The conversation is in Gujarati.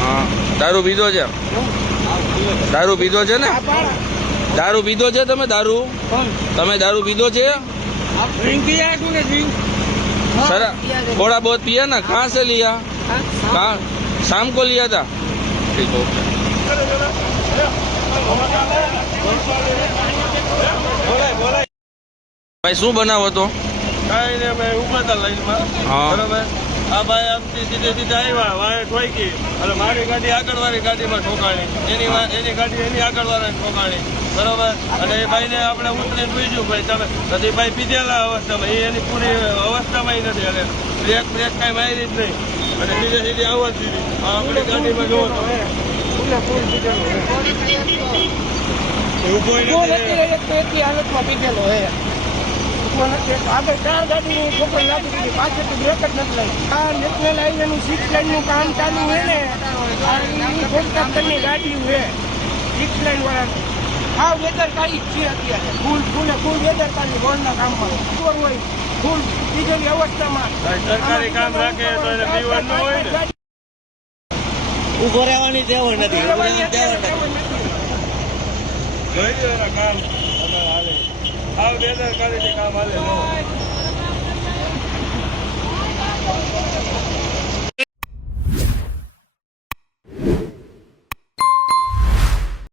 હા દારૂ પીધો છે? દારૂ પીધો છે ને? દારૂ પીધો છે તમે? તમે દારૂ पीधो છે? सर थोड़ा बहुत पिया ना? कहाँ से लिया? कहाँ शाम को लिया था? ठीक हो भाई शू बनावो तो? આ ભાઈ આમથી સીધે સીધા આવ્યા વાળે ઠોકી અને મારી ગાડી આગળવાળી ગાડીમાં ઠોકાણી એની ગાડી એની આગળવાળાને ઠોકાણી બરોબર અને એ ભાઈને આપણે ઉતરીને પૂછ્યું ભાઈ તમે નથી ભાઈ પીધેલા અવસ્થામાં એની પૂરી અવસ્થામાં નથી અને બ્રેક કાંઈ મારી જ નહીં અને સીધે સીધી આવવા જ દીધી આપણી ગાડીમાં જોવો તો ઉભો હાલતમાં પીધેલો હે આગળ 4 ગાડીની ઠોકર લાગી દીધી પાછળથી બ્રેક જ નથી લાગી આ નેશનલ હાઈવેનું 6 લાઈનનું કામ ચાલુ હોય ને કોન્ટ્રાક્ટરની ગાડી હોય 6 લાઈન વાળાનું આ બેદરકારી જ છે અત્યારે ફૂલ બેદરકારી રોડના કામમાં હોય ફૂલ પીધેલી અવસ્થામાં સરકારી કામ રાખે તો એને પીવન ન હોય ને ઉભો રહેવાની ટેવ નથી જોઈ લો એના કામ તમારે હાલે આ બેદરકારી કામ હાલે